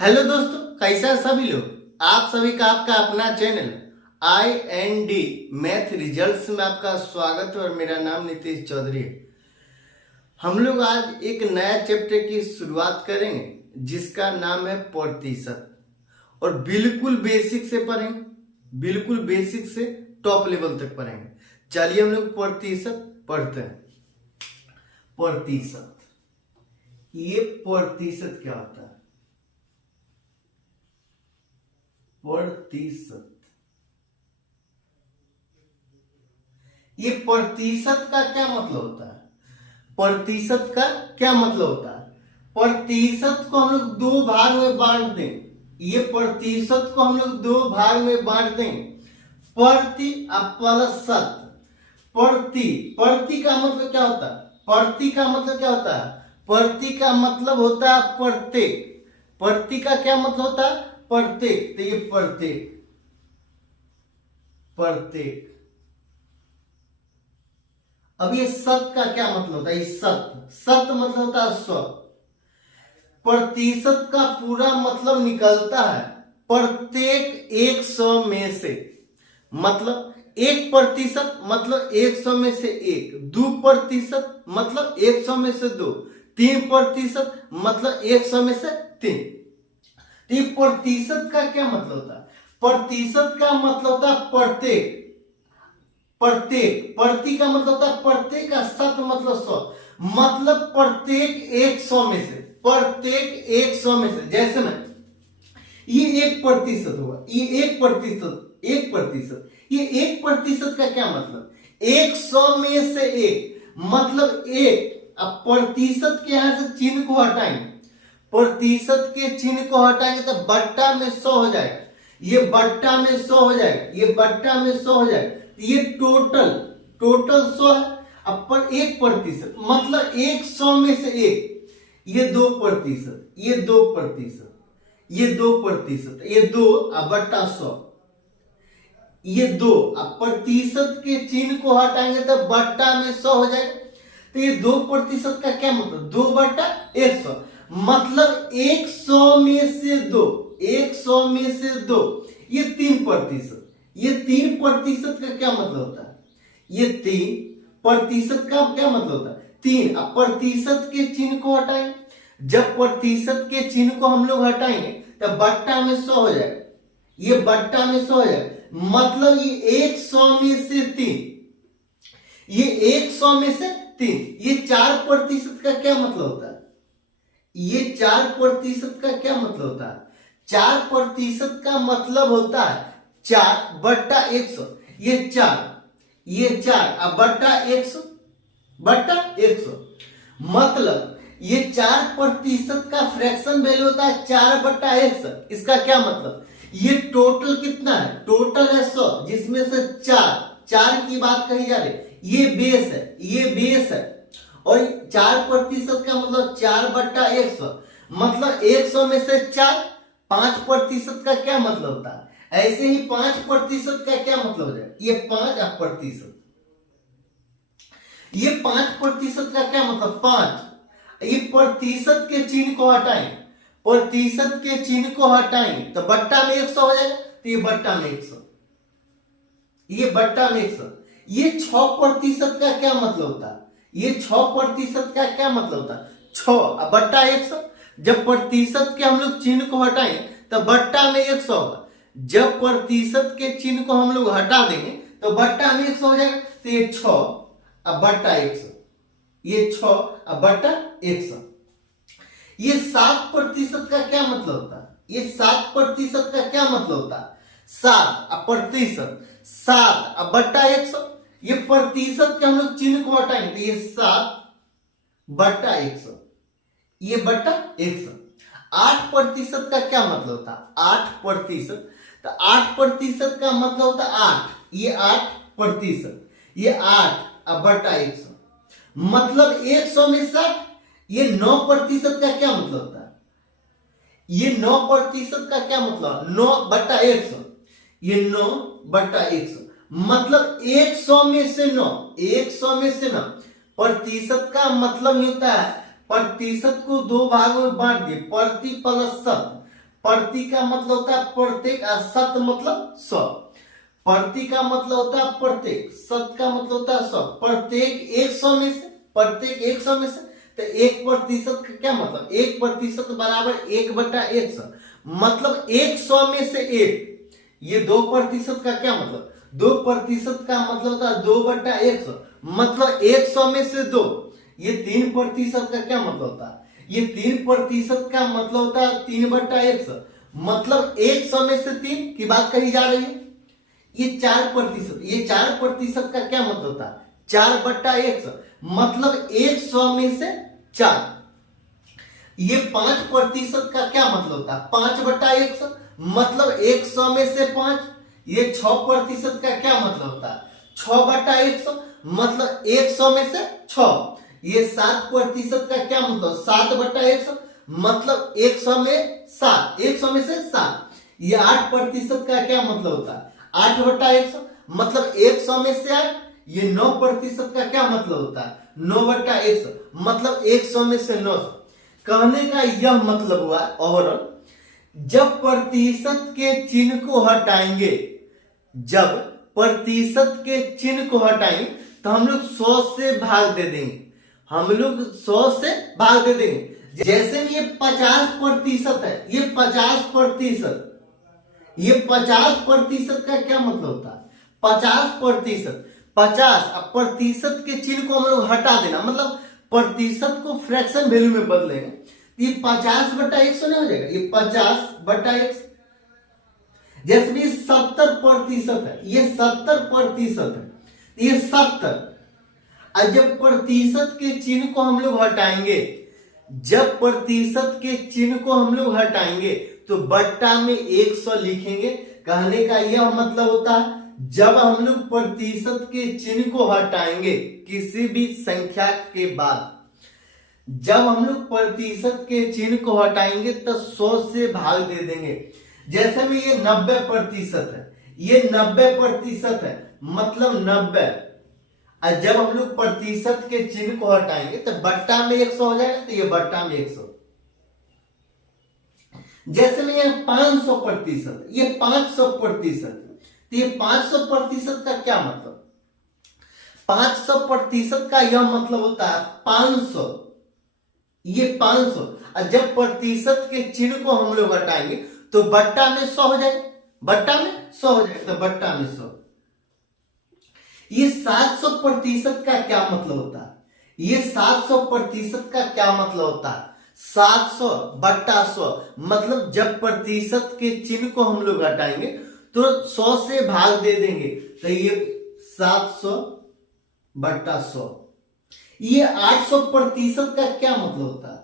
Hello दोस्तों, कैसा है सभी लोग। आप सभी का आपका अपना चैनल IND मैथ रिजल्ट्स में आपका स्वागत है और मेरा नाम नीतीश चौधरी है। हम लोग आज एक नया चैप्टर की शुरुआत करेंगे जिसका नाम है प्रतिशत, और बिल्कुल बेसिक से पढ़ेंगे, बिल्कुल बेसिक से टॉप लेवल तक पढ़ेंगे। चलिए हम लोग प्रतिशत पढ़ते हैं। प्रतिशत, ये प्रतिशत क्या होता है? प्रतिशत, ये प्रतिशत का क्या मतलब होता है? प्रतिशत का क्या मतलब होता है? प्रतिशत को हम लोग दो भाग में बांट दें। ये प्रतिशत को हम लोग दो भाग में बांट दें, प्रति और प्लस शत। प्रति, प्रति का मतलब क्या होता है? प्रति का मतलब क्या होता है? प्रति का मतलब होता है प्रत्येक। प्रति का क्या मतलब होता है? प्रत्येक। तो ये प्रत्येक, प्रत्येक। अब ये शत का क्या मतलब होता है? ये शत, शत मतलब होता है 100। प्रतिशत का पूरा मतलब निकलता है प्रत्येक 100 में से। मतलब 1% मतलब 100 में से 1, 2% मतलब 100 में से 2, 3% मतलब 100 में से 3। ये प्रतिशत का क्या मतलब होता है? प्रतिशत का मतलब होता है प्रत्येक। प्रत्येक, प्रति का मतलब होता है प्रत्येक का, शत मतलब 100, मतलब प्रत्येक 100 में से, प्रत्येक 100 में से। जैसे में ये 1% हुआ, ये 1%, 1%, ये 1% का क्या मतलब? 100 में से 1 मतलब 1। अब प्रतिशत के यहां से चिन्ह को हटाएंगे, प्रतिशत के चिन्ह को हटाएंगे तो बट्टा में 100 हो जाएगा, ये बट्टा में 100 हो जाएगा, ये बट्टा में 100 हो जाएगा। ये टोटल 100 है। अब पर 1% मतलब 100 में से 1, ये 2%, ये 2%, ये 2%, ये 2 बट्टा 100, ये 2। अब प्रतिशत के चिन्ह को हटाएंगे तो बट्टा में 100 हो जाएगा। तो ये 2% का क्या मतलब? 2/100 मतलब 100 में से 2, 100 में से 2, ये 3%। ये 3% का क्या मतलब होता है? ये 3% का क्या मतलब होता है? 3। अब प्रतिशत के चिन्ह को हटाएंगे, जब प्रतिशत के चिन्ह को हम लोग हटाएंगे तो बट्टा में 100 हो जाएगा, ये बट्टा में 100 हो जाएगा, मतलब ये 100 में से 3, ये 100 में से 3। ये 4% का क्या मतलब होता है? ये 4% का क्या मतलब होता है? 4% का मतलब होता है 4/100। ये 4, ये 4 अब बट्टा 100, बट्टा 100, मतलब ये 4% का फ्रैक्शन वैल्यू होता है 4/100। इसका क्या मतलब? ये टोटल कितना है? टोटल है 100, जिसमें से 4 की बात कही जा रही। ये बेस है, ये बेस है, और 4% का मतलब 4/100, मतलब 100 में से 4। 5% का क्या मतलब होता है? ऐसे ही 5% का क्या मतलब हो जाए? ये 5%, ये 5% का क्या मतलब? 5। ये प्रतिशत के चिन्ह को हटाएं, प्रतिशत के चिन्ह को हटाएं तो बट्टा में 100 हो जाएगा। तो ये बट्टा में 100, ये बट्टा में 100। ये 6% का क्या मतलब होता है? ये 6% का क्या मतलब होता है? 6/100। जब प्रतिशत के हम लोग चिन्ह को हटाएं तो बट्टा में 100 होगा। जब प्रतिशत के चिन्ह को हम लोग हटा देंगे तो बट्टा में 100 हो जाएगा। तो ये 6/100, ये 6/100। ये 7% का क्या मतलब होता है? ये 7% का क्या मतलब होता है? 7%, 7/100। ये प्रतिशत के हम लोग चिन्ह को हटाएंगे तो ये 7/100, ये बट्टा 100। 8% का क्या मतलब होता है? 8%, तो 8% का मतलब होता है 8, ये 8%, ये 8/100, मतलब 100 में 60। ये 9% का क्या मतलब होता है? ये 9% का क्या मतलब? 9/100, ये 9/100, मतलब 100 में से 9, 100 में से 9। प्रतिशत का मतलब नहीं होता है, प्रतिशत को दो भागों में बांट दिए, प्रति प्लस शत। प्रति का मतलब होता है प्रत्येक और शत मतलब 100। प्रति का मतलब होता है प्रत्येक, शत का मतलब होता है 100। प्रत्येक 100 में से, प्रत्येक 100 में से, तो 1% का क्या मतलब, 1% बराबर 1/100, मतलब 100 में से 1। ये 2% का क्या मतलब, 2% का मतलब होता है 2/100, मतलब 100 में से 2। ये 3% का क्या मतलब होता है, ये 3% का मतलब होता है 3/100, मतलब 100 में से 3 की बात कही जा रही है। ये 4%, ये 4% का क्या मतलब होता है, 4/100, मतलब 100 में से 4। ये 5% का क्या मतलब होता है, 5/100, मतलब 100 में से 5। ये 6% का क्या मतलब होता है, 6/100, मतलब 100 में से 6। ये 7% का क्या मतलब, 7/100, मतलब 100 में 7, 100 में से 7। ये 8% का क्या मतलब होता है, 8/100, मतलब 100 में से 8। ये 9% का क्या मतलब होता है, 9/100, मतलब 100 में से 9। कहने का यह मतलब हुआ ओवरऑल, जब प्रतिशत के चिन्ह को हटाएंगे, जब प्रतिशत के चिन्ह को हटाएंगे तो हम लोग 100 से भाग दे देंगे, हम लोग 100 से भाग दे देंगे। जैसे में ये 50% है, ये 50%, ये 50% का क्या मतलब होता है, 50%, 50 अब प्रतिशत के चिन्ह को हम लोग हटा देना, मतलब प्रतिशत को फ्रैक्शन वैल्यू में बदलेंगे। ये 50/100 नहीं हो जाएगा, ये 50/100। जैसे भी 70% है, ये 70% है, ये 70। और जब प्रतिशत के चिन्ह को हम लोग हटाएंगे, जब प्रतिशत के चिन्ह को हम लोग हटाएंगे तो बट्टा में 100 लिखेंगे। कहने का यह मतलब होता है, जब हम लोग प्रतिशत के चिन्ह को हटाएंगे किसी भी संख्या के बाद, जब हम लोग प्रतिशत के चिन्ह को हटाएंगे तो 100 से भाग दे देंगे। जैसे में ये 90% है, ये 90% है, मतलब 90। और जब हम लोग प्रतिशत के चिन्ह को हटाएंगे तो बट्टा में 100 हो जाएगा, तो ये बट्टा में 100। जैसे में ये 500%, ये 500%, तो ये 500% का क्या मतलब, 500% का यह मतलब होता है 500, ये 500। और जब प्रतिशत के चिन्ह को हम लोग हटाएंगे तो बट्टा में 100 हो जाएगा, बट्टा में 100 हो जाएगा, तो बट्टा में 100। ये 700% का क्या मतलब होता है, ये 700% का क्या मतलब होता है, 700/100, मतलब जब प्रतिशत के चिन्ह को हम लोग हटाएंगे तो 100 से भाग दे देंगे, तो ये 700/100। ये 800% का क्या मतलब होता है,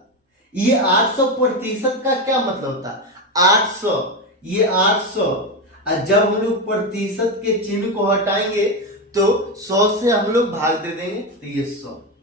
ये 800% का क्या मतलब होता है, 800, ये 800। और जब हम लोग प्रतिशत के चिन्ह को हटाएंगे तो 100 से हम लोग भाग दे देंगे, तो ये 100।